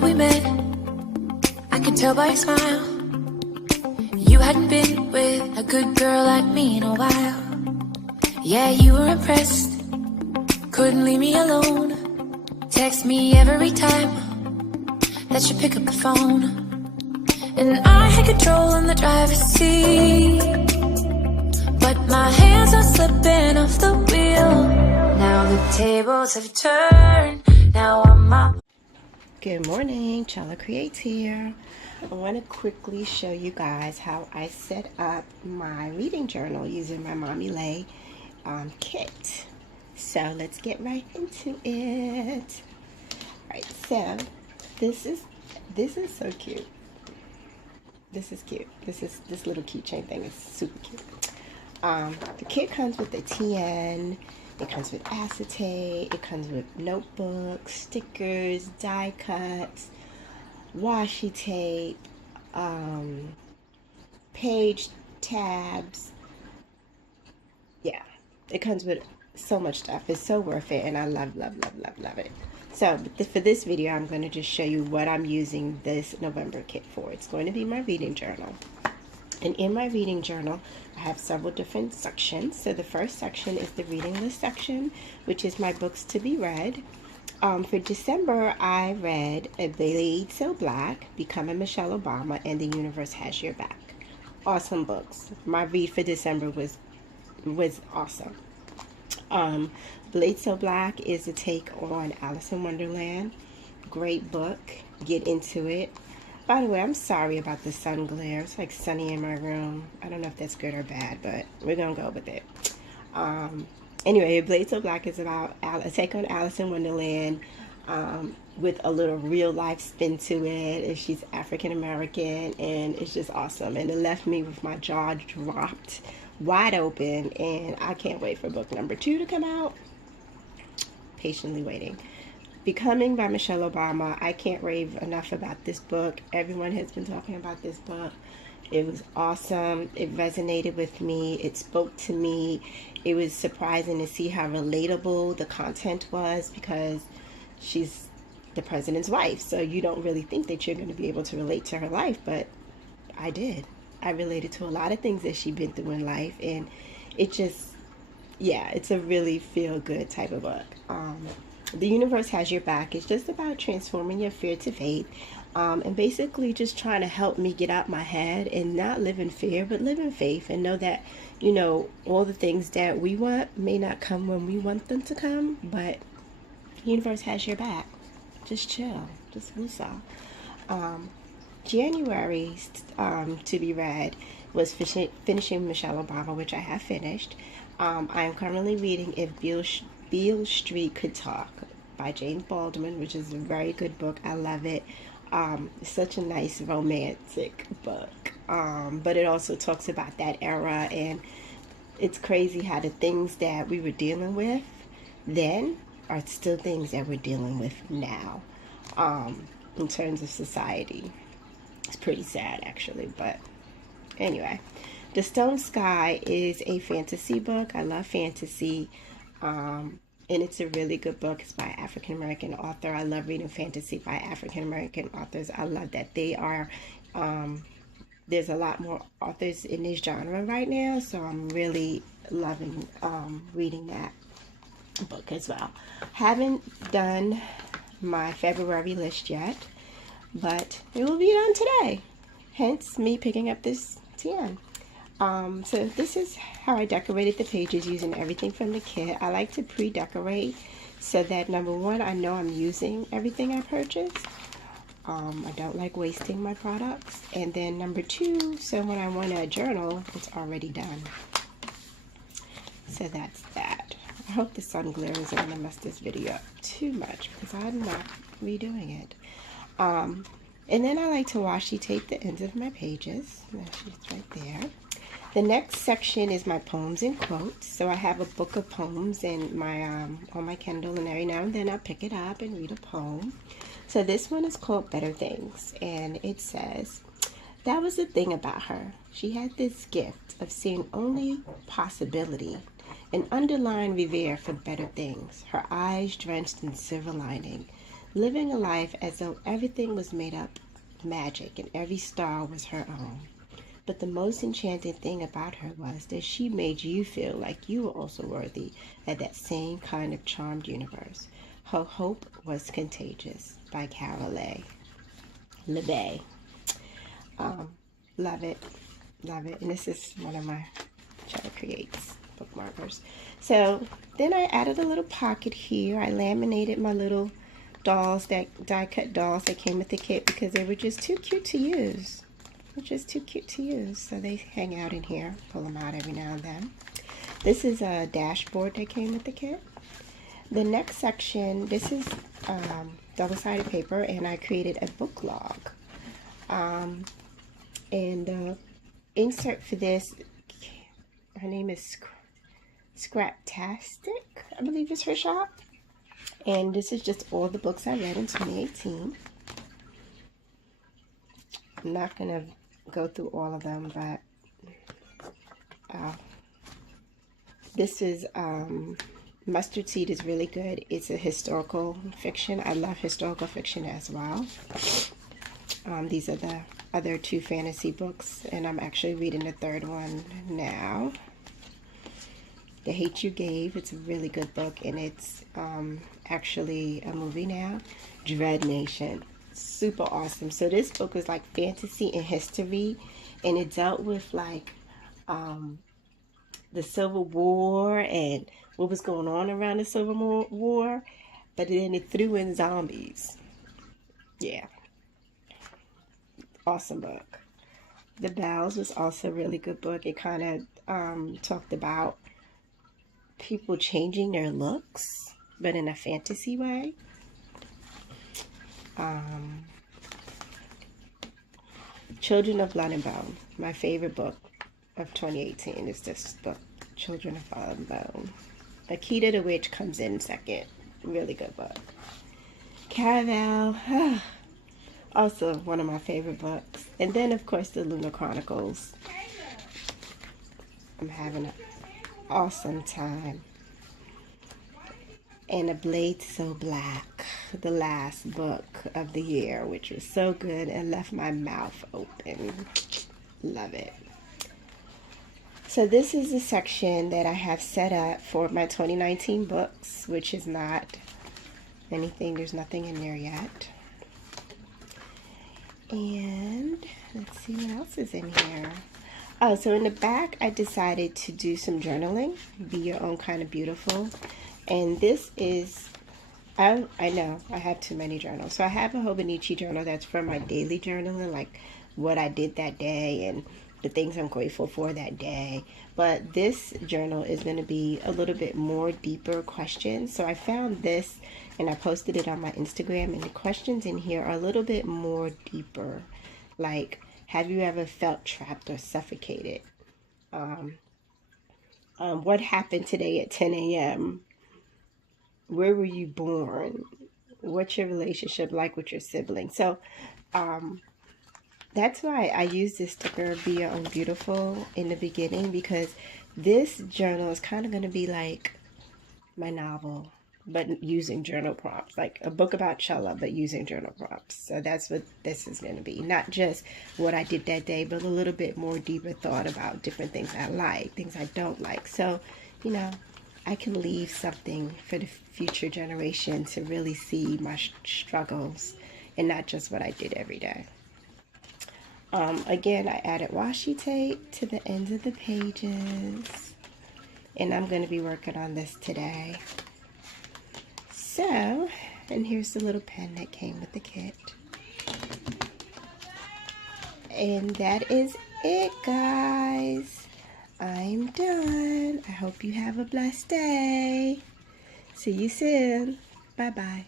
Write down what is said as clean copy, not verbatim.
that we met, I could tell by your smile. You hadn't been with a good girl like me in a while. Yeah, you were impressed, couldn't leave me alone. Text me every time that you pick up the phone. And I had control in the driver's seat, but my hands are slipping off the wheel. Now the tables have turned, now I'm up. Good morning, Chella Creates here. I want to quickly show you guys how I set up my reading journal using my Mommy Lhey kit. So let's get right into it. Alright, so this is so cute. This is cute. This little keychain thing is super cute. The kit comes with a TN. It comes with acetate. It comes with notebooks, stickers, die cuts, washi tape, page tabs. Yeah, it comes with so much stuff. It's so worth it, and I love it. So for this video, I'm going to just show you what I'm using this November kit for. It's going to be my reading journal. And in my reading journal, I have several different sections. So the first section is the reading list section, which is my books to be read. For December, I read A Blade So Black, Becoming Michelle Obama, and The Universe Has Your Back. Awesome books. My read for December was awesome. Blade So Black is a take on Alice in Wonderland. Great book. Get into it. By the way, I'm sorry about the sun glare. It's like sunny in my room. I don't know if that's good or bad, but we're going to go with it. Anyway, Blade So Black is about a take on Alice in Wonderland with a little real life spin to it. And she's African American, and it's just awesome. And it left me with my jaw dropped wide open, and I can't wait for book number 2 to come out. Patiently waiting. Becoming by Michelle Obama. I can't rave enough about this book. Everyone has been talking about this book. It was awesome. It resonated with me. It spoke to me. It was surprising to see how relatable the content was, because she's the president's wife. So you don't really think that you're going to be able to relate to her life, but I did. I related to a lot of things that she'd been through in life, and it just, yeah, it's a really feel-good type of book. The Universe Has Your Back is just about transforming your fear to faith, and basically just trying to help me get out my head and not live in fear, but live in faith, and know that, you know, all the things that we want may not come when we want them to come, but the universe has your back. Just chill. Just woosah. January to be read was finishing Michelle Obama, which I have finished. I am currently reading If Beale Street Could Talk by James Baldwin, which is a very good book. I love it. It's such a nice romantic book, but it also talks about that era, and it's crazy how the things that we were dealing with then are still things that we're dealing with now, in terms of society. It's pretty sad, actually, but anyway. The Stone Sky is a fantasy book. I love fantasy, and it's a really good book. It's by an African-American author. I love reading fantasy by African-American authors. I love that they are, there's a lot more authors in this genre right now, so I'm really loving reading that book as well. Haven't done my February list yet, but it will be done today, hence me picking up this TN. So this is how I decorated the pages using everything from the kit. I like to pre-decorate so that, number one, I know I'm using everything I purchased. I don't like wasting my products. And then number two, so when I want a journal, it's already done. So that's that. I hope the sun glare isn't going to mess this video up too much, because I'm not redoing it. And then I like to washi tape the ends of my pages. She's right there. The next section is my poems and quotes. So I have a book of poems in my on my Kindle, and every now and then I'll pick it up and read a poem. So this one is called Better Things, and it says, "That was the thing about her. She had this gift of seeing only possibility, an underlying revere for better things, her eyes drenched in silver lining. living a life as though everything was made up magic and every star was her own. But the most enchanting thing about her was that she made you feel like you were also worthy of that same kind of charmed universe. Her hope was contagious by Carol LeBay. Love it, love it. And this is one of my Cheddar Creates bookmarkers. So then I added a little pocket here. I laminated my little dolls, that die cut dolls that came with the kit, because they were just too cute to use. They're just too cute to use. So they hang out in here. Pull them out every now and then. This is a dashboard that came with the kit. The next section, this is double-sided paper, and I created a book log. And the insert for this, her name is Scraptastic, I believe is her shop. And this is just all the books I read in 2018. I'm not going to go through all of them, but this is Mustard Seed is really good. It's a historical fiction. I love historical fiction as well. These are the other two fantasy books, and I'm actually reading the third one now. The Hate You Gave. It's a really good book, and it's actually a movie now. Dread Nation. Super awesome. So this book was like fantasy and history, and it dealt with like the Civil War and what was going on around the Civil War, but then it threw in zombies. Yeah. Awesome book. The Bells was also a really good book. It kind of talked about people changing their looks, but in a fantasy way. Children of Blood and Bone. My favorite book of 2018 is this book, Children of Blood and Bone. Akita the Witch comes in second. Really good book. Caraval. Also one of my favorite books. And then, of course, the Lunar Chronicles. I'm having an awesome time. And A Blade So Black, the last book of the year, which was so good and left my mouth open. Love it. So this is the section that I have set up for my 2019 books, which is not anything, there's nothing in there yet. And let's see what else is in here. Oh, so in the back, I decided to do some journaling. Be your own kind of beautiful. And this is, I know, I have too many journals. So I have a Hobonichi journal that's for my daily journaling, like what I did that day and the things I'm grateful for that day. But this journal is going to be a little bit more deeper questions. So I found this and I posted it on my Instagram, and the questions in here are a little bit more deeper. Like, have you ever felt trapped or suffocated? What happened today at 10 a.m.? Where were you born? What's your relationship like with your siblings? So that's why I use this sticker, Be Your Own Beautiful, in the beginning, because this journal is kind of going to be like my novel, but using journal prompts, like a book about Chella, but using journal prompts. So that's what this is going to be. Not just what I did that day, but a little bit more deeper thought about different things I like, things I don't like. So, you know, I can leave something for the future generation to really see my struggles and not just what I did every day. Again, I added washi tape to the ends of the pages, and I'm going to be working on this today. So, and here's the little pen that came with the kit. And that is it, guys. I'm done. I hope you have a blessed day. See you soon. Bye-bye.